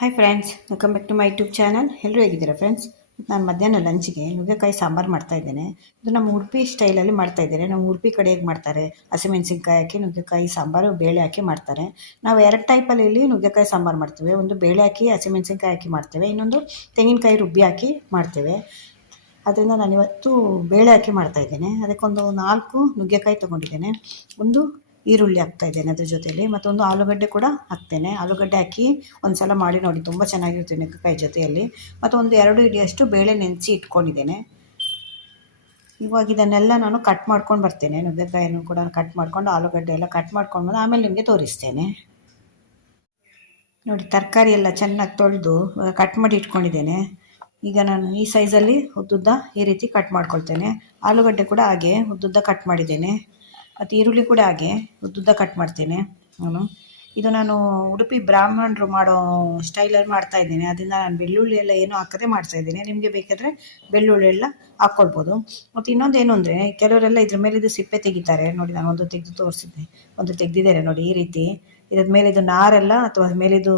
Hi friends, welcome back to my YouTube channel. ಎಲ್ಲರೂ ಹೇಗಿದ್ದೀರಾ friends? ನಾನು ಮಧ್ಯಾಹ್ನ ಲಂಚ್ಗೆ ನುಗ್ಗೆಕಾಯಿ ಸಾಂಬಾರು ಮಾಡ್ತಾಯಿದ್ದೇನೆ. ಇದು ನಮ್ಮ ಉಡುಪಿ ಸ್ಟೈಲಲ್ಲಿ ಮಾಡ್ತಾಯಿದ್ದೇನೆ. ನಮ್ಮ ಉಡುಪಿ ಕಡೆ ಹೇಗೆ ಮಾಡ್ತಾರೆ, ಹಸಿಮೆಣಸಿನ್ಕಾಯಿ ಹಾಕಿ ನುಗ್ಗೆಕಾಯಿ ಸಾಂಬಾರು ಬೇಳೆ ಹಾಕಿ ಮಾಡ್ತಾರೆ. ನಾವು ಎರಡು ಟೈಪಲ್ಲಿ ಇಲ್ಲಿ ನುಗ್ಗೆಕಾಯಿ ಸಾಂಬಾರು ಮಾಡ್ತೇವೆ. ಒಂದು ಬೇಳೆ ಹಾಕಿ ಹಸಿಮೆಣಸಿನ್ಕಾಯಿ ಹಾಕಿ ಮಾಡ್ತೇವೆ, ಇನ್ನೊಂದು ತೆಂಗಿನಕಾಯಿ ರುಬ್ಬಿ ಹಾಕಿ ಮಾಡ್ತೇವೆ. ಅದರಿಂದ ನಾನಿವತ್ತು ಬೇಳೆ ಹಾಕಿ ಮಾಡ್ತಾಯಿದ್ದೇನೆ. ಅದಕ್ಕೊಂದು 4 ನುಗ್ಗೆಕಾಯಿ ತೊಗೊಂಡಿದ್ದೇನೆ. ಒಂದು ಈರುಳ್ಳಿ ಹಾಕ್ತಾಯಿದ್ದೇನೆ ಅದ್ರ ಜೊತೆಯಲ್ಲಿ, ಮತ್ತೊಂದು ಆಲೂಗಡ್ಡೆ ಕೂಡ ಹಾಕ್ತೇನೆ. ಆಲೂಗಡ್ಡೆ ಹಾಕಿ ಒಂದು ಸಲ ಮಾಡಿ ನೋಡಿ, ತುಂಬ ಚೆನ್ನಾಗಿರುತ್ತೆ ನುಗ್ಗೆಕಾಯಿ ಜೊತೆಯಲ್ಲಿ. ಮತ್ತು ಒಂದು 2 ಹಿಡಿಯಷ್ಟು ಬೇಳೆ ನೆನೆಸಿ ಇಟ್ಕೊಂಡಿದ್ದೇನೆ. ಇವಾಗ ಇದನ್ನೆಲ್ಲ ನಾನು ಕಟ್ ಮಾಡ್ಕೊಂಡು ಬರ್ತೇನೆ. ನುಗ್ಗೆಕಾಯಿನೂ ಕೂಡ ಕಟ್ ಮಾಡ್ಕೊಂಡು, ಆಲೂಗಡ್ಡೆ ಎಲ್ಲ ಕಟ್ ಮಾಡ್ಕೊಂಡು ಬಂದು ಆಮೇಲೆ ನಿಮಗೆ ತೋರಿಸ್ತೇನೆ. ನೋಡಿ, ತರಕಾರಿ ಎಲ್ಲ ಚೆನ್ನಾಗಿ ತೊಳೆದು ಕಟ್ ಮಾಡಿ ಇಟ್ಕೊಂಡಿದ್ದೇನೆ. ಈಗ ನಾನು ಈ ಸೈಜಲ್ಲಿ ಉದ್ದುದ್ದ ಈ ರೀತಿ ಕಟ್ ಮಾಡ್ಕೊಳ್ತೇನೆ. ಆಲೂಗಡ್ಡೆ ಕೂಡ ಹಾಗೆ ಉದ್ದುದ್ದ ಕಟ್ ಮಾಡಿದ್ದೇನೆ. ಮತ್ತು ಈರುಳ್ಳಿ ಕೂಡ ಹಾಗೆ ಉದ್ದುದ್ದ ಕಟ್ ಮಾಡ್ತೇನೆ ಇದು ನಾನು ಉಡುಪಿ ಬ್ರಾಹ್ಮಣರು ಮಾಡೋ ಸ್ಟೈಲಲ್ಲಿ ಮಾಡ್ತಾಯಿದ್ದೇನೆ. ಅದರಿಂದ ನಾನು ಬೆಳ್ಳುಳ್ಳಿ ಎಲ್ಲ ಏನೂ ಹಾಕದೆ ಮಾಡ್ತಾಯಿದ್ದೇನೆ. ನಿಮಗೆ ಬೇಕಾದರೆ ಬೆಳ್ಳುಳ್ಳಿ ಎಲ್ಲ ಹಾಕ್ಕೊಳ್ಬೋದು. ಮತ್ತು ಇನ್ನೊಂದು ಏನು ಅಂದರೆ, ಕೆಲವರೆಲ್ಲ ಇದ್ರ ಮೇಲೆ ಇದು ಸಿಪ್ಪೆ ತೆಗಿತಾರೆ. ನೋಡಿ, ನಾನು ಒಂದು ತೆಗೆದು ತೋರಿಸಿದ್ದೆ, ಒಂದು ತೆಗೆದಿದ್ದಾರೆ ನೋಡಿ ಈ ರೀತಿ. ಇದ್ರ ಮೇಲೆ ಇದು ನಾರೆಲ್ಲ ಅಥವಾ ಅದ್ರ ಮೇಲೆ ಇದು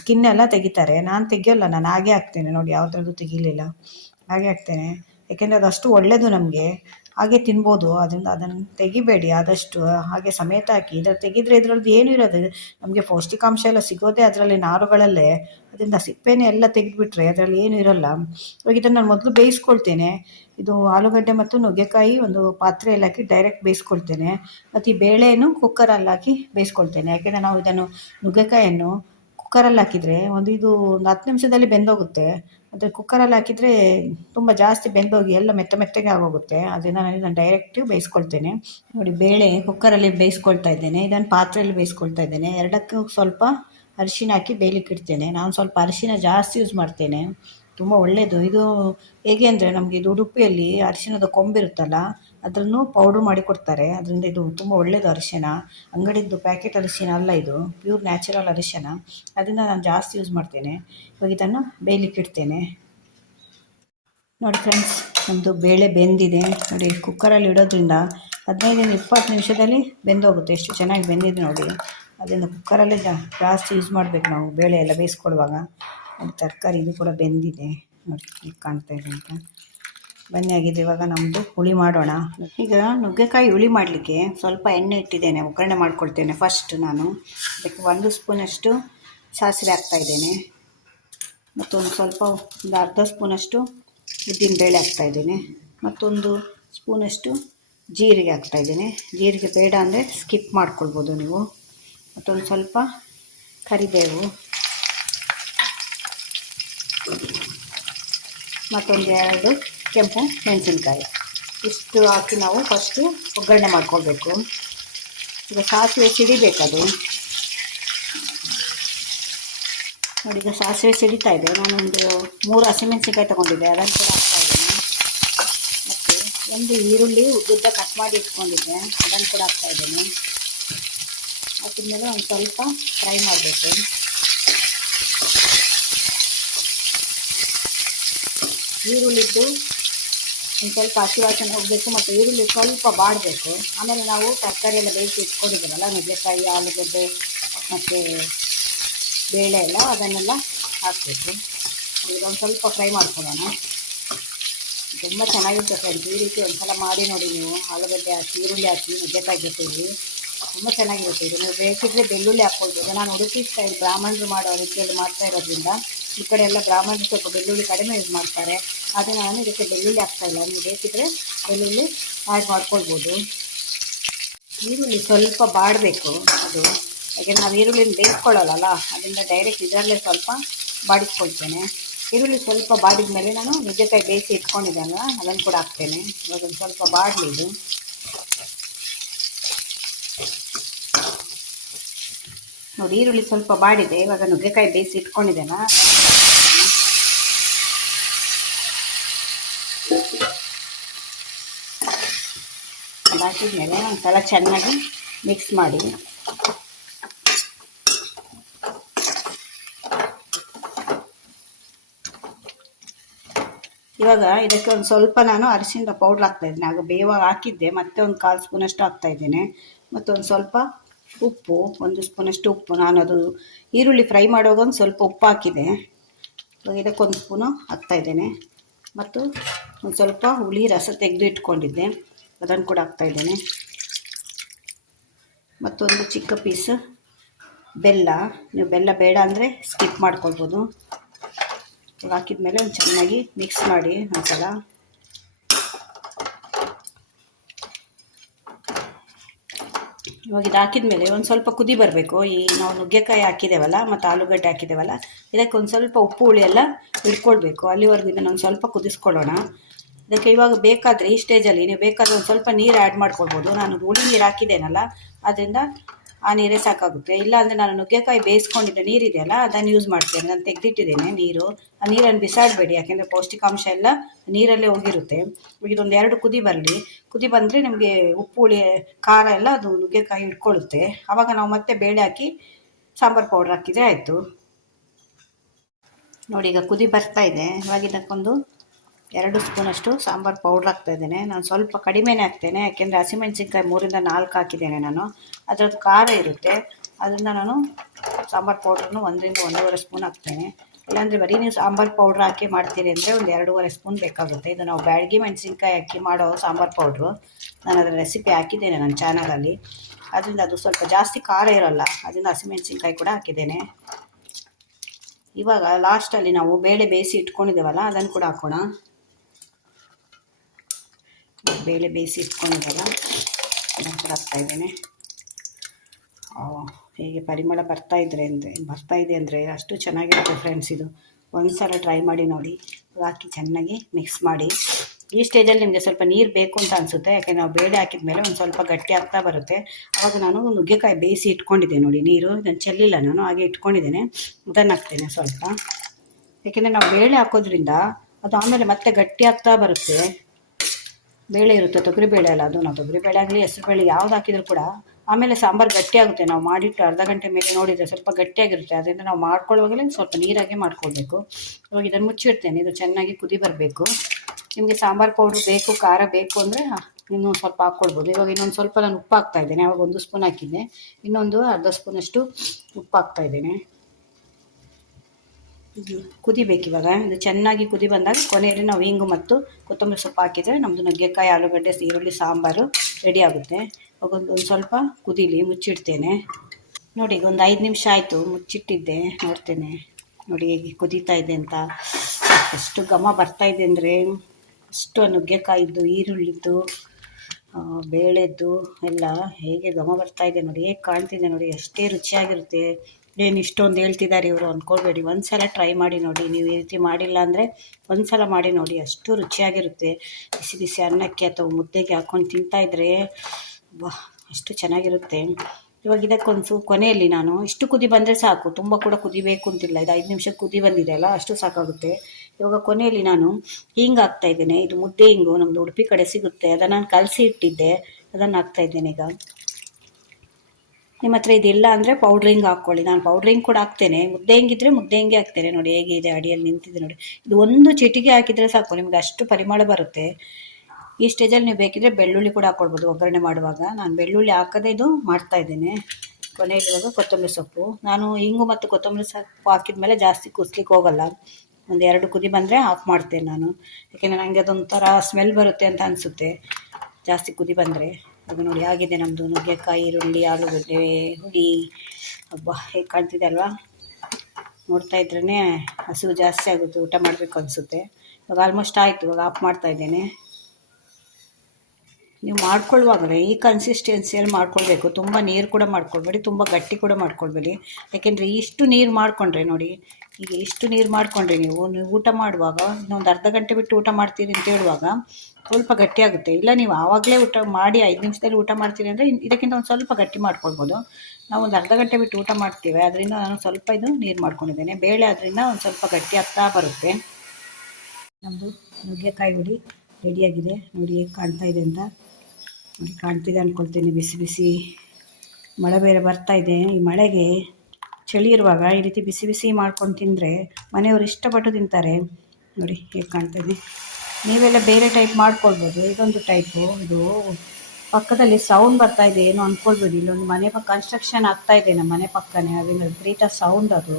ಸ್ಕಿನ್ ಎಲ್ಲ ತೆಗಿತಾರೆ. ನಾನು ತೆಗಿಯೋಲ್ಲ, ನಾನು ಹಾಗೆ ಹಾಕ್ತೇನೆ. ನೋಡಿ, ಯಾವ ಥರದ್ದು ತೆಗಿಲಿಲ್ಲ, ಹಾಗೆ ಹಾಕ್ತೇನೆ. ಯಾಕೆಂದರೆ ಅದು ಅಷ್ಟು ಒಳ್ಳೆಯದು ನಮಗೆ, ಹಾಗೆ ತಿನ್ಬೋದು. ಅದರಿಂದ ಅದನ್ನು ತೆಗಿಬೇಡಿ ಆದಷ್ಟು, ಹಾಗೆ ಸಮೇತ ಹಾಕಿ. ತೆಗೆದರೆ ಇದರದ್ದು ಏನೂ ಇರೋದು, ನಮಗೆ ಪೌಷ್ಟಿಕಾಂಶ ಎಲ್ಲ ಸಿಗೋದೇ ಅದರಲ್ಲಿ ನಾರುಗಳಲ್ಲೇ. ಅದರಿಂದ ಸಿಪ್ಪೆನೇ ಎಲ್ಲ ತೆಗೆದುಬಿಟ್ರೆ ಅದರಲ್ಲಿ ಏನೂ ಇರೋಲ್ಲ. ಇವಾಗ ಇದನ್ನು ನಾನು ಮೊದಲು ಬೇಯಿಸ್ಕೊಳ್ತೇನೆ. ಇದು ಆಲೂಗಡ್ಡೆ ಮತ್ತು ನುಗ್ಗೆಕಾಯಿ ಒಂದು ಪಾತ್ರೆಯಲ್ಲಿ ಹಾಕಿ ಡೈರೆಕ್ಟ್ ಬೇಯಿಸ್ಕೊಳ್ತೇನೆ. ಮತ್ತು ಈ ಬೇಳೆಯನ್ನು ಕುಕ್ಕರಲ್ಲಿ ಹಾಕಿ ಬೇಯಿಸ್ಕೊಳ್ತೇನೆ. ಯಾಕೆಂದರೆ ನಾವು ಇದನ್ನು ನುಗ್ಗೆಕಾಯಿಯನ್ನು ಕುಕ್ಕರಲ್ಲಿ ಹಾಕಿದರೆ ಒಂದು 10 ನಿಮಿಷದಲ್ಲಿ ಬೆಂದೋಗುತ್ತೆ. ಮತ್ತು ಕುಕ್ಕರಲ್ಲಿ ಹಾಕಿದರೆ ತುಂಬ ಜಾಸ್ತಿ ಬೆಂದೋಗಿ ಎಲ್ಲ ಮೆತ್ತಗೆ ಆಗೋಗುತ್ತೆ. ಅದರಿಂದ ನಾನು ಇದನ್ನು ಡೈರೆಕ್ಟ್ ಬೇಯಿಸ್ಕೊಳ್ತೇನೆ. ನೋಡಿ, ಬೇಳೆ ಕುಕ್ಕರಲ್ಲಿ ಬೇಯಿಸ್ಕೊಳ್ತಾ ಇದ್ದೇನೆ. ಇದನ್ನು ಪಾತ್ರೆಯಲ್ಲಿ ಬೇಯಿಸ್ಕೊಳ್ತಾ ಇದ್ದೇನೆ. ಎರಡಕ್ಕೂ ಸ್ವಲ್ಪ ಅರಿಶಿನ ಹಾಕಿ ಬೇಯಲಿಕ್ಕೆ ಇಡ್ತೇನೆ. ನಾನು ಸ್ವಲ್ಪ ಅರಿಶಿನ ಜಾಸ್ತಿ ಯೂಸ್ ಮಾಡ್ತೇನೆ, ತುಂಬ ಒಳ್ಳೆಯದು. ಇದು ಹೇಗೆ ಅಂದರೆ, ನಮಗೆ ಇದು ಉಡುಪಿಯಲ್ಲಿ ಅರಿಶಿನದ ಕೊಂಬಿರುತ್ತಲ್ಲ, ಅದನ್ನು ಪೌಡ್ರ್ ಮಾಡಿ ಕೊಡ್ತಾರೆ. ಅದರಿಂದ ಇದು ತುಂಬ ಒಳ್ಳೆಯದು ಅರಿಶಿನ. ಅಂಗಡಿದ್ದು ಪ್ಯಾಕೆಟ್ ಅರಿಶಿನ ಅಲ್ಲ, ಇದು ಪ್ಯೂರ್ ನ್ಯಾಚುರಲ್ ಅರಿಶಿನ. ಅದರಿಂದ ನಾನು ಜಾಸ್ತಿ ಯೂಸ್ ಮಾಡ್ತೇನೆ. ಇವಾಗ ಇದನ್ನು ಬೇಯಲಿಕ್ಕೆ ಇಡ್ತೇನೆ. ನೋಡಿ ಫ್ರೆಂಡ್ಸ್, ಒಂದು ಬೇಳೆ ಬೆಂದಿದೆ. ನೋಡಿ, ಕುಕ್ಕರಲ್ಲಿ ಇಡೋದ್ರಿಂದ 15-20 ನಿಮಿಷದಲ್ಲಿ ಬೆಂದೋಗುತ್ತೆ. ಎಷ್ಟು ಚೆನ್ನಾಗಿ ಬೆಂದಿದೆ ನೋಡಿ. ಅದರಿಂದ ಕುಕ್ಕರಲ್ಲೇ ಜಾಸ್ತಿ ಯೂಸ್ ಮಾಡಬೇಕು ನಾವು ಬೇಳೆ ಎಲ್ಲ ಬೇಯಿಸ್ಕೊಡುವಾಗ. ನೋಡಿ, ತರಕಾರಿ ಇದು ಕೂಡ ಬೆಂದಿದೆ ನೋಡಿ, ಈಗ ಕಾಣ್ತಾ ಇದೆ ಅಂತ. ಬನ್ನಿ, ಆಗಿದೆ. ಇವಾಗ ನಮ್ಮದು ಹುಳಿ ಮಾಡೋಣ. ಈಗ ನುಗ್ಗೆಕಾಯಿ ಹುಳಿ ಮಾಡಲಿಕ್ಕೆ ಸ್ವಲ್ಪ ಎಣ್ಣೆ ಇಟ್ಟಿದ್ದೇನೆ, ಒಗ್ಗರಣೆ ಮಾಡ್ಕೊಳ್ತೇನೆ. ಫಸ್ಟ್ ನಾನು ಅದಕ್ಕೆ 1 ಸ್ಪೂನಷ್ಟು ಸಾಸಿವೆ ಹಾಕ್ತಾಯಿದ್ದೇನೆ. ಮತ್ತೊಂದು ಸ್ವಲ್ಪ ಒಂದು ಅರ್ಧ ಸ್ಪೂನಷ್ಟು ಉದ್ದಿನಬೇಳೆ ಹಾಕ್ತಾಯಿದ್ದೇನೆ. ಮತ್ತೊಂದು ಸ್ಪೂನಷ್ಟು ಜೀರಿಗೆ ಹಾಕ್ತಾಯಿದ್ದೇನೆ. ಜೀರಿಗೆ ಬೇಡ ಅಂದರೆ ಸ್ಕಿಪ್ ಮಾಡ್ಕೊಳ್ಬೋದು ನೀವು. ಮತ್ತೊಂದು ಸ್ವಲ್ಪ ಕರಿಬೇವು, ಮತ್ತೊಂದು 2 ಕೆಂಪು ಮೆಣಸಿನ್ಕಾಯಿ. ಇಷ್ಟು ಹಾಕಿ ನಾವು ಫಸ್ಟು ಒಗ್ಗರಣೆ ಮಾಡ್ಕೊಳ್ಬೇಕು. ಈಗ ಸಾಸಿವೆ ಸಿಡಿಬೇಕದು. ನೋಡಿ, ಈಗ ಸಾಸಿವೆ ಸಿಡಿತಾ ಇದೆ. ನಾನೊಂದು 3 ಹಸಿಮೆಣಸಿನ್ಕಾಯಿ ತೊಗೊಂಡಿದ್ದೆ, ಅದನ್ನು ಕೂಡ ಹಾಕ್ತಾಯಿದ್ದೇನೆ. ಮತ್ತು ಒಂದು ಈರುಳ್ಳಿ ಉದ್ದುದ್ದ ಕಟ್ ಮಾಡಿ ಇಟ್ಕೊಂಡಿದ್ದೆ, ಅದನ್ನು ಕೂಡ ಹಾಕ್ತಾಯಿದ್ದೇನೆ. ಹಾಕಿದ್ಮೇಲೆ ಒಂದು ಸ್ವಲ್ಪ ಫ್ರೈ ಮಾಡಬೇಕು. ಈರುಳ್ಳಿದ್ದು ಒಂದು ಸ್ವಲ್ಪ ಹಸಿ ವಾಸನೆ ಹೋಗಬೇಕು ಮತ್ತು ಈರುಳ್ಳಿ ಸ್ವಲ್ಪ ಬಾಡಬೇಕು. ಆಮೇಲೆ ನಾವು ತರಕಾರಿ ಎಲ್ಲ ಬೇಯಿಸಿ ಇಟ್ಕೊಂಡಿದ್ದೀವಲ್ಲ, ನುಗ್ಗೆಕಾಯಿ, ಆಲೂಗಡ್ಡೆ ಮತ್ತು ಬೇಳೆ ಎಲ್ಲ, ಅದನ್ನೆಲ್ಲ ಹಾಕಬೇಕು. ಇದೊಂದು ಸ್ವಲ್ಪ ಫ್ರೈ ಮಾಡ್ಕೊಳ್ಳೋಣ. ತುಂಬ ಚೆನ್ನಾಗಿರುತ್ತೆ ಫ್ರೆಂಡ್ಸ್. ಈ ರೀತಿ ಒಂದು ಸಲ ಮಾಡಿ ನೋಡಿ ನೀವು. ಆಲೂಗಡ್ಡೆ ಹಾಕಿ, ಈರುಳ್ಳಿ ಹಾಕಿ, ನುಗ್ಗೆಕಾಯಿ ಜೊತೆಗೆ ತುಂಬ ಚೆನ್ನಾಗಿರುತ್ತೆ. ಇದು ನೀವು ಬೇಕಿದ್ರೆ ಬೆಳ್ಳುಳ್ಳಿ ಹಾಕ್ಕೊಳ್ಬೋದು. ನಾನು ಉಡುಪಿ ಸ್ಟೈಲ್ ಬ್ರಾಹ್ಮಣರು ಮಾಡೋ ರೀತಿಯಲ್ಲಿ ಮಾಡ್ತಾ ಇರೋದ್ರಿಂದ, ಈ ಕಡೆ ಎಲ್ಲ ಬ್ರಾಹ್ಮಣರು ಸ್ವಲ್ಪ ಬೆಳ್ಳುಳ್ಳಿ ಕಡಿಮೆ ಯೂಸ್ ಮಾಡ್ತಾರೆ. ಆದರೆ ನಾನು ಇದಕ್ಕೆ ಬೆಳ್ಳುಳ್ಳಿ ಹಾಕ್ತಾಯಿಲ್ಲ. ನೀವು ಬೇಕಿದ್ರೆ ಬೆಳ್ಳುಳ್ಳಿ ಆ್ಯಡ್ ಮಾಡ್ಕೊಳ್ಬೋದು. ಈರುಳ್ಳಿ ಸ್ವಲ್ಪ ಬಾಡಬೇಕು ಅದು, ಯಾಕೆಂದರೆ ನಾವು ಈರುಳ್ಳಿನ ಬೇಯಿಸ್ಕೊಳ್ಳಲ್ಲ, ಅದರಿಂದ ಡೈರೆಕ್ಟ್ ಇದರಲ್ಲೇ ಸ್ವಲ್ಪ ಬಾಡಿಸ್ಕೊಳ್ತೇನೆ. ಈರುಳ್ಳಿ ಸ್ವಲ್ಪ ಬಾಡಿದ ಮೇಲೆ ನಾನು ನುಗ್ಗೆಕಾಯಿ ಬೇಯಿಸಿ ಇಟ್ಕೊಂಡಿದ್ದೆನಲ್ಲ, ಅದನ್ನು ಕೂಡ ಹಾಕ್ತೇನೆ. ಇವಾಗ ಒಂದು ಸ್ವಲ್ಪ ಬಾಡಲಿ ಇದು. ನೋಡಿ, ಈರುಳ್ಳಿ ಸ್ವಲ್ಪ ಬಾಡಿದೆ. ಇವಾಗ ನುಗ್ಗೆಕಾಯಿ ಬೇಯಿಸಿ ಇಟ್ಕೊಂಡಿದ್ದೇನೆ, ಹಾಕಿದ್ಮೇಲೆ ಒಂದು ಸಲ ಚೆನ್ನಾಗಿ ಮಿಕ್ಸ್ ಮಾಡಿ. ಇವಾಗ ಇದಕ್ಕೆ ಒಂದು ಸ್ವಲ್ಪ ನಾನು ಅರಿಶಿಣದ ಪೌಡ್ರ್ ಹಾಕ್ತಾಯಿದ್ದೀನಿ. ಆಗ ಬೇವಾಗ ಹಾಕಿದ್ದೆ, ಮತ್ತೆ ಒಂದು 1/4 ಸ್ಪೂನಷ್ಟು ಹಾಕ್ತಾಯಿದ್ದೇನೆ. ಮತ್ತೊಂದು ಸ್ವಲ್ಪ ಉಪ್ಪು, 1 ಸ್ಪೂನಷ್ಟು ಉಪ್ಪು. ನಾನು ಅದು ಈರುಳ್ಳಿ ಫ್ರೈ ಮಾಡುವಾಗ ಒಂದು ಸ್ವಲ್ಪ ಉಪ್ಪು ಹಾಕಿದೆ. ಇದಕ್ಕೊಂದು ಸ್ಪೂನು ಹಾಕ್ತಾಯಿದ್ದೇನೆ. ಮತ್ತು ಒಂದು ಸ್ವಲ್ಪ ಹುಳಿ ರಸ ತೆಗೆದು ಇಟ್ಕೊಂಡಿದ್ದೆ, ಅದನ್ನು ಕೂಡ ಹಾಕ್ತಾಯಿದ್ದೇನೆ. ಮತ್ತೊಂದು ಚಿಕ್ಕ ಪೀಸ್ ಬೆಲ್ಲ. ನೀವು ಬೆಲ್ಲ ಬೇಡ ಅಂದರೆ ಸ್ಕಿಪ್ ಮಾಡ್ಕೊಳ್ಬೋದು. ಹಾಕಿದ ಮೇಲೆ ಒಂದು ಚೆನ್ನಾಗಿ ಮಿಕ್ಸ್ ಮಾಡಿ ಒಂದ್ಸಲ. ಇವಾಗ ಇದು ಹಾಕಿದ ಮೇಲೆ ಒಂದು ಸ್ವಲ್ಪ ಕುದಿ ಬರಬೇಕು. ಈ ನಾವು ನುಗ್ಗೆಕಾಯಿ ಹಾಕಿದ್ದೇವಲ್ಲ ಮತ್ತು ಆಲೂಗಡ್ಡೆ ಹಾಕಿದ್ದೇವಲ್ಲ, ಇದಕ್ಕೆ ಒಂದು ಸ್ವಲ್ಪ ಉಪ್ಪು ಹುಳಿ ಎಲ್ಲ ಇಟ್ಕೊಳ್ಬೇಕು. ಅಲ್ಲಿವರೆಗೂ ಇದನ್ನು ಒಂದು ಸ್ವಲ್ಪ ಕುದಿಸ್ಕೊಳ್ಳೋಣ. ಇದಕ್ಕೆ ಇವಾಗ ಬೇಕಾದರೆ ಈ ಸ್ಟೇಜಲ್ಲಿ ನೀವು ಬೇಕಾದರೆ ಒಂದು ಸ್ವಲ್ಪ ನೀರು ಆ್ಯಡ್ ಮಾಡ್ಕೊಳ್ಬೋದು. ನಾನು ಹುಳಿ ನೀರು ಹಾಕಿದ್ದೇನಲ್ಲ, ಅದರಿಂದ ಆ ನೀರೇ ಸಾಕಾಗುತ್ತೆ. ಇಲ್ಲಾಂದರೆ ನಾನು ನುಗ್ಗೆಕಾಯಿ ಬೇಯಿಸ್ಕೊಂಡಿದ್ದ ನೀರಿದೆಯಲ್ಲ, ಅದನ್ನು ಯೂಸ್ ಮಾಡ್ತೇನೆ. ನಾನು ತೆಗೆದಿಟ್ಟಿದ್ದೇನೆ ನೀರು. ಆ ನೀರನ್ನು ಬಿಸಾಡಬೇಡಿ, ಯಾಕೆಂದರೆ ಪೌಷ್ಟಿಕಾಂಶ ಎಲ್ಲ ನೀರಲ್ಲೇ ಹೋಗಿರುತ್ತೆ. ಇದೊಂದು 2 ಕುದಿ ಬರಲಿ. ಕುದಿ ಬಂದರೆ ನಿಮಗೆ ಉಪ್ಪು ಹುಳಿ ಖಾರ ಎಲ್ಲ ಅದು ನುಗ್ಗೆಕಾಯಿ ಇಟ್ಕೊಳ್ಳುತ್ತೆ. ಆವಾಗ ನಾವು ಮತ್ತೆ ಬೇಳೆ ಹಾಕಿ ಸಾಂಬಾರು ಪೌಡ್ರ್ ಹಾಕಿದರೆ ಆಯಿತು. ನೋಡಿ, ಈಗ ಕುದಿ ಬರ್ತಾ ಇದೆ. ಇವಾಗ ಇದಕ್ಕೊಂದು 2 ಸ್ಪೂನಷ್ಟು ಸಾಂಬಾರು ಪೌಡ್ರ್ ಹಾಕ್ತಾಯಿದ್ದೇನೆ. ನಾನು ಸ್ವಲ್ಪ ಕಡಿಮೆನೇ ಹಾಕ್ತೇನೆ, ಯಾಕೆಂದರೆ ಹಸಿಮೆಣಸಿನ್ಕಾಯಿ 3ರಿಂದ 4 ಹಾಕಿದ್ದೇನೆ ನಾನು. ಅದರದ್ದು ಖಾರ ಇರುತ್ತೆ, ಅದರಿಂದ ನಾನು ಸಾಂಬಾರು ಪೌಡ್ರನ್ನು 1ರಿಂದ 1.5 ಸ್ಪೂನ್ ಹಾಕ್ತೇನೆ. ಇಲ್ಲಾಂದರೆ ಬರೀ ನೀವು ಸಾಂಬಾರು ಪೌಡ್ರ್ ಹಾಕಿ ಮಾಡ್ತೀರಿ ಅಂದರೆ ಒಂದು 2.5 ಸ್ಪೂನ್ ಬೇಕಾಗುತ್ತೆ. ಇದು ನಾವು ಬ್ಯಾಡಗಿ ಮೆಣಸಿನ್ಕಾಯಿ ಹಾಕಿ ಮಾಡೋ ಸಾಂಬಾರು ಪೌಡ್ರು. ನಾನು ಅದರ ರೆಸಿಪಿ ಹಾಕಿದ್ದೇನೆ ನನ್ನ ಚಾನಲಲ್ಲಿ. ಅದರಿಂದ ಅದು ಸ್ವಲ್ಪ ಜಾಸ್ತಿ ಖಾರ ಇರೋಲ್ಲ, ಅದರಿಂದ ಹಸಿಮೆಣಸಿನ್ಕಾಯಿ ಕೂಡ ಹಾಕಿದ್ದೇನೆ. ಇವಾಗ ಲಾಸ್ಟಲ್ಲಿ ನಾವು ಬೇಳೆ ಬೇಯಿಸಿ ಇಟ್ಕೊಂಡಿದ್ದೇವಲ್ಲ, ಅದನ್ನು ಕೂಡ ಹಾಕೋಣ. ಬೇಳೆ ಬೇಯಿಸಿ ಇಟ್ಕೊಂಡಿದ್ದಲ್ಲ, ಅದನ್ನು ಕೂಡ ಹಾಕ್ತಾಯಿದ್ದೇನೆ. ಹೇಗೆ ಪರಿಮಳ ಬರ್ತಾ ಇದೆ ಅಂದರೆ ಅಷ್ಟು ಚೆನ್ನಾಗಿರುತ್ತೆ ಫ್ರೆಂಡ್ಸ್. ಇದು ಒಂದು ಸಲ ಟ್ರೈ ಮಾಡಿ ನೋಡಿ. ಹಾಕಿ ಚೆನ್ನಾಗಿ ಮಿಕ್ಸ್ ಮಾಡಿ. ಈ ಸ್ಟೇಜಲ್ಲಿ ನಿಮಗೆ ಸ್ವಲ್ಪ ನೀರು ಬೇಕು ಅಂತ ಅನಿಸುತ್ತೆ, ಯಾಕೆಂದರೆ ನಾವು ಬೇಳೆ ಹಾಕಿದ ಮೇಲೆ ಒಂದು ಸ್ವಲ್ಪ ಗಟ್ಟಿ ಆಗ್ತಾ ಬರುತ್ತೆ. ಆವಾಗ ನಾನು ನುಗ್ಗೆಕಾಯಿ ಬೇಯಿಸಿ ಇಟ್ಕೊಂಡಿದ್ದೆ ನೋಡಿ, ನೀರು ಇದನ್ನು ಚೆಲ್ಲಿಲ್ಲ ನಾನು, ಹಾಗೆ ಇಟ್ಕೊಂಡಿದ್ದೇನೆ. ಅದನ್ನು ಹಾಕ್ತೇನೆ ಸ್ವಲ್ಪ, ಯಾಕೆಂದರೆ ನಾವು ಬೇಳೆ ಹಾಕೋದ್ರಿಂದ ಅದು ಆಮೇಲೆ ಮತ್ತೆ ಗಟ್ಟಿ ಆಗ್ತಾ ಬರುತ್ತೆ. ಬೇಳೆ ಇರುತ್ತೆ, ತೊಗರಿಬೇಳೆ ಅಲ್ಲ ಅದು. ನಾವು ತೊಗರಿಬೇಳೆ ಆಗಲಿ ಹೆಸರುಬೇಳೆ ಯಾವ್ದು ಹಾಕಿದರೂ ಕೂಡ ಆಮೇಲೆ ಸಾಂಬಾರು ಗಟ್ಟಿಯಾಗುತ್ತೆ. ನಾವು ಮಾಡಿಟ್ಟು ಅರ್ಧ ಗಂಟೆ ಮೇಲೆ ನೋಡಿದರೆ ಸ್ವಲ್ಪ ಗಟ್ಟಿಯಾಗಿರುತ್ತೆ. ಅದರಿಂದ ನಾವು ಮಾಡ್ಕೊಳ್ಳುವಾಗಲೇ ಸ್ವಲ್ಪ ನೀರಾಗೆ ಮಾಡ್ಕೊಳ್ಬೇಕು. ಇವಾಗ ಇದನ್ನು ಮುಚ್ಚಿಡ್ತೇನೆ. ಇದು ಚೆನ್ನಾಗಿ ಕುದಿ ಬರಬೇಕು. ನಿಮಗೆ ಸಾಂಬಾರು ಪೌಡ್ರ್ ಬೇಕು, ಖಾರ ಬೇಕು ಅಂದರೆ ಇನ್ನೂ ಸ್ವಲ್ಪ ಹಾಕ್ಕೊಳ್ಬೋದು. ಇವಾಗ ಇನ್ನೊಂದು ಸ್ವಲ್ಪ ನಾನು ಉಪ್ಪು ಹಾಕ್ತಾಯಿದ್ದೇನೆ. ಆವಾಗ 1 ಸ್ಪೂನ್ ಹಾಕಿದ್ದೆ, ಇನ್ನೊಂದು ಅರ್ಧ ಸ್ಪೂನಷ್ಟು ಉಪ್ಪು ಹಾಕ್ತಾಯಿದ್ದೇನೆ. ಕುದಿಬೇಕು. ಇವಾಗ ಇದು ಚೆನ್ನಾಗಿ ಕುದಿ ಬಂದಾಗ ಕೊನೆಯಲ್ಲಿ ನಾವು ಹಿಂಗು ಮತ್ತು ಕೊತ್ತಂಬರಿ ಸೊಪ್ಪು ಹಾಕಿದರೆ ನಮ್ಮದು ನುಗ್ಗೆಕಾಯಿ ಆಲೂಗಡ್ಡೆ ಈರುಳ್ಳಿ ಸಾಂಬಾರು ರೆಡಿ ಆಗುತ್ತೆ. ಇವಾಗ ಒಂದು ಸ್ವಲ್ಪ ಕುದೀಲಿ, ಮುಚ್ಚಿಡ್ತೇನೆ. ನೋಡಿ, ಈಗ ಒಂದು 5 ನಿಮಿಷ ಆಯಿತು, ಮುಚ್ಚಿಟ್ಟಿದ್ದೆ. ನೋಡ್ತೇನೆ ನೋಡಿ ಹೇಗೆ ಕುದೀತಾ ಇದೆ ಅಂತ. ಎಷ್ಟು ಘಮ ಬರ್ತಾ ಇದೆ ಅಂದರೆ, ಅಷ್ಟು ನುಗ್ಗೆಕಾಯಿದ್ದು, ಈರುಳ್ಳಿದ್ದು, ಬೇಳೆದ್ದು ಎಲ್ಲ ಹೇಗೆ ಘಮ ಬರ್ತಾ ಇದೆ ನೋಡಿ, ಹೇಗೆ ಕಾಣ್ತಿದೆ ನೋಡಿ. ಅಷ್ಟೇ ರುಚಿಯಾಗಿರುತ್ತೆ. ಏನು ಇಷ್ಟೊಂದು ಹೇಳ್ತಿದ್ದಾರೆ ಇವರು ಅಂದ್ಕೊಳ್ಬೇಡಿ. ಒಂದು ಸಲ ಟ್ರೈ ಮಾಡಿ ನೋಡಿ. ನೀವು ಈ ರೀತಿ ಮಾಡಿಲ್ಲ ಅಂದರೆ ಒಂದು ಸಲ ಮಾಡಿ ನೋಡಿ, ಅಷ್ಟು ರುಚಿಯಾಗಿರುತ್ತೆ. ಬಿಸಿ ಬಿಸಿ ಅನ್ನಕ್ಕೆ ಅಥವಾ ಮುದ್ದೆಗೆ ಹಾಕ್ಕೊಂಡು ತಿಂತಾಯಿದ್ರೆ ಅಷ್ಟು ಚೆನ್ನಾಗಿರುತ್ತೆ. ಇವಾಗ ಇದಕ್ಕೊಂದು ಕೊನೆಯಲ್ಲಿ ನಾನು ಇಷ್ಟು ಕುದಿ ಬಂದರೆ ಸಾಕು, ತುಂಬ ಕೂಡ ಕುದಿಬೇಕು ಅಂತಿಲ್ಲ. ಇದು 5 ನಿಮಿಷ ಕುದಿ ಬಂದಿದೆ ಅಲ್ಲ, ಅಷ್ಟು ಸಾಕಾಗುತ್ತೆ. ಇವಾಗ ಕೊನೆಯಲ್ಲಿ ನಾನು ಹಿಂಗೆ ಹಾಕ್ತಾಯಿದ್ದೇನೆ. ಇದು ಮುದ್ದೆ ಹಿಂಗು ನಮ್ಮದು ಉಡುಪಿ ಕಡೆ ಸಿಗುತ್ತೆ, ಅದನ್ನು ನಾನು ಕಲಸಿ ಇಟ್ಟಿದ್ದೆ, ಅದನ್ನು ಹಾಕ್ತಾಯಿದ್ದೇನೆ. ಈಗ ನಿಮ್ಮ ಹತ್ರ ಇದಿಲ್ಲ ಅಂದರೆ ಪೌಡ್ರಿಂಗ್ ಹಾಕ್ಕೊಳ್ಳಿ. ನಾನು ಪೌಡ್ರಿಂಗ್ ಕೂಡ ಹಾಕ್ತೇನೆ. ಮುದ್ದೆ ಹೆಂಗಿದ್ರೆ ಮುದ್ದೆ ಹೆಂಗೆ ಹಾಕ್ತೇನೆ ನೋಡಿ, ಹೇಗೆ ಇದೆ ಅಡಿಯಲ್ಲಿ ನಿಂತಿದೆ ನೋಡಿ. ಇದು ಒಂದು ಚಿಟಿಕೆ ಹಾಕಿದರೆ ಸಾಕು, ನಿಮಗೆ ಅಷ್ಟು ಪರಿಮಳ ಬರುತ್ತೆ. ಈ ಸ್ಟೇಜಲ್ಲಿ ನೀವು ಬೇಕಿದ್ರೆ ಬೆಳ್ಳುಳ್ಳಿ ಕೂಡ ಹಾಕ್ಕೊಳ್ಬೋದು ಒಗ್ಗರಣೆ ಮಾಡುವಾಗ. ನಾನು ಬೆಳ್ಳುಳ್ಳಿ ಹಾಕದೇ ಇದು ಮಾಡ್ತಾಯಿದ್ದೇನೆ. ಕೊನೆಯಲ್ಲಿ ಇವಾಗ ಕೊತ್ತಂಬರಿ ಸೊಪ್ಪು. ನಾನು ಹಿಂಗು ಮತ್ತು ಕೊತ್ತಂಬರಿ ಸೊಪ್ಪು ಹಾಕಿದ ಮೇಲೆ ಜಾಸ್ತಿ ಕುದಿಸ್ಲಿಕ್ಕೆ ಹೋಗಲ್ಲ. ಒಂದು 2 ಕುದಿ ಬಂದರೆ ಆಫ್ ಮಾಡ್ತೇನೆ ನಾನು, ಯಾಕೆಂದರೆ ನನಗೆ ಅದೊಂಥರ ಸ್ಮೆಲ್ ಬರುತ್ತೆ ಅಂತ ಅನಿಸುತ್ತೆ ಜಾಸ್ತಿ ಕುದಿ ಬಂದರೆ. ಅದು ನೋಡಿ ಆಗಿದೆ ನಮ್ಮದು ನುಗ್ಗೆಕಾಯಿ ಈರುಳ್ಳಿ ಆಲೂಗಡ್ಡೆ ಹುಳಿ. ಹಬ್ಬ ಹೇಗೆ ಕಾಣ್ತಿದೆ ಅಲ್ವಾ? ನೋಡ್ತಾ ಇದ್ರೇ ಹಸಿವು ಜಾಸ್ತಿ ಆಗುತ್ತೆ, ಊಟ ಮಾಡಬೇಕು ಅನಿಸುತ್ತೆ. ಇವಾಗ ಆಲ್ಮೋಸ್ಟ್ ಆಯಿತು. ಇವಾಗ ಆಫ್ ಮಾಡ್ತಾಯಿದ್ದೇನೆ. ನೀವು ಮಾಡ್ಕೊಳ್ಳುವಾಗಲೇ ಈ ಕನ್ಸಿಸ್ಟೆನ್ಸಿಯಲ್ಲಿ ಮಾಡ್ಕೊಳ್ಬೇಕು. ತುಂಬ ನೀರು ಕೂಡ ಮಾಡ್ಕೊಳ್ಬೇಡಿ, ತುಂಬ ಗಟ್ಟಿ ಕೂಡ ಮಾಡ್ಕೊಳ್ಬೇಡಿ. ಯಾಕೆಂದರೆ ಇಷ್ಟು ನೀರು ಮಾಡಿಕೊಂಡ್ರೆ ನೋಡಿ, ಈಗ ಇಷ್ಟು ನೀರು ಮಾಡಿಕೊಂಡ್ರೆ ನೀವು ಊಟ ಮಾಡುವಾಗ ಇನ್ನೊಂದು ಅರ್ಧ ಗಂಟೆ ಬಿಟ್ಟು ಊಟ ಮಾಡ್ತೀರಿ ಅಂತ ಹೇಳುವಾಗ ಸ್ವಲ್ಪ ಗಟ್ಟಿಯಾಗುತ್ತೆ. ಇಲ್ಲ ನೀವು ಆವಾಗಲೇ ಊಟ ಮಾಡಿ 5 ನಿಮಿಷದಲ್ಲಿ ಊಟ ಮಾಡ್ತೀರಿ ಅಂದರೆ ಇದಕ್ಕಿಂತ ಒಂದು ಸ್ವಲ್ಪ ಗಟ್ಟಿ ಮಾಡ್ಕೊಳ್ಬೋದು. ನಾವು ಒಂದು ಅರ್ಧ ಗಂಟೆ ಬಿಟ್ಟು ಊಟ ಮಾಡ್ತೀವಿ, ಅದರಿಂದ ನಾನು ಸ್ವಲ್ಪ ಇದು ನೀರು ಮಾಡ್ಕೊಂಡಿದ್ದೇನೆ. ಬೇಳೆ ಅದರಿಂದ ಒಂದು ಸ್ವಲ್ಪ ಗಟ್ಟಿ ಆಗ್ತಾ ಬರುತ್ತೆ. ನಮ್ಮದು ನುಗ್ಗೆಕಾಯಿ ಹುಳಿ ರೆಡಿಯಾಗಿದೆ. ನೋಡಿ ಹೇಗೆ ಕಾಣ್ತಾ ಇದೆ ಅಂತ. ನೋಡಿ ಕಾಣ್ತಿದೆ ಅಂದ್ಕೊಳ್ತೀನಿ. ಬಿಸಿ ಬಿಸಿ ಮಳೆ ಬೇರೆ ಬರ್ತಾ ಇದೆ. ಈ ಮಳೆಗೆ ಚಳಿ ಇರುವಾಗ ಈ ರೀತಿ ಬಿಸಿ ಬಿಸಿ ಮಾಡ್ಕೊಂಡು ತಿಂದರೆ ಮನೆಯವರು ಇಷ್ಟಪಟ್ಟು ತಿಂತಾರೆ. ನೋಡಿ ಹೇಗೆ ಕಾಣ್ತಾ ಇದೆ. ನೀವೆಲ್ಲ ಬೇರೆ ಟೈಪ್ ಮಾಡ್ಕೊಳ್ಬೋದು. ಇದೊಂದು ಟೈಪು, ಇದು ಪಕ್ಕದಲ್ಲಿ ಸೌಂಡ್ ಬರ್ತಾ ಇದೆ, ಏನು ಅಂದ್ಕೊಳ್ಬೇಡಿ. ಇಲ್ಲೊಂದು ಮನೆ ಕನ್ಸ್ಟ್ರಕ್ಷನ್ ಆಗ್ತಾ ಇದೆ ನಮ್ಮ ಮನೆ ಪಕ್ಕನೇ, ಅದರಿಂದ ವಿಪರೀತ ಸೌಂಡ್ ಅದು.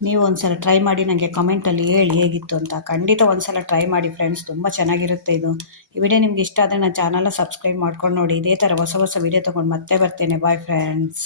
ನೀವು ಒಂದ್ಸಲ ಟ್ರೈ ಮಾಡಿ ನನಗೆ ಕಮೆಂಟಲ್ಲಿ ಹೇಳಿ ಹೇಗಿತ್ತು ಅಂತ. ಖಂಡಿತ ಒಂದ್ಸಲ ಟ್ರೈ ಮಾಡಿ ಫ್ರೆಂಡ್ಸ್, ತುಂಬ ಚೆನ್ನಾಗಿರುತ್ತೆ ಇದು. ಈ ವಿಡಿಯೋ ನಿಮ್ಗೆ ಇಷ್ಟ ಆದರೆ ನನ್ನ ಚಾನಲ್ನ ಸಬ್ಸ್ಕ್ರೈಬ್ ಮಾಡ್ಕೊಂಡು ನೋಡಿ. ಇದೇ ಥರ ಹೊಸ ಹೊಸ ವಿಡಿಯೋ ತೊಗೊಂಡು ಮತ್ತೆ ಬರ್ತೇನೆ. Bye friends.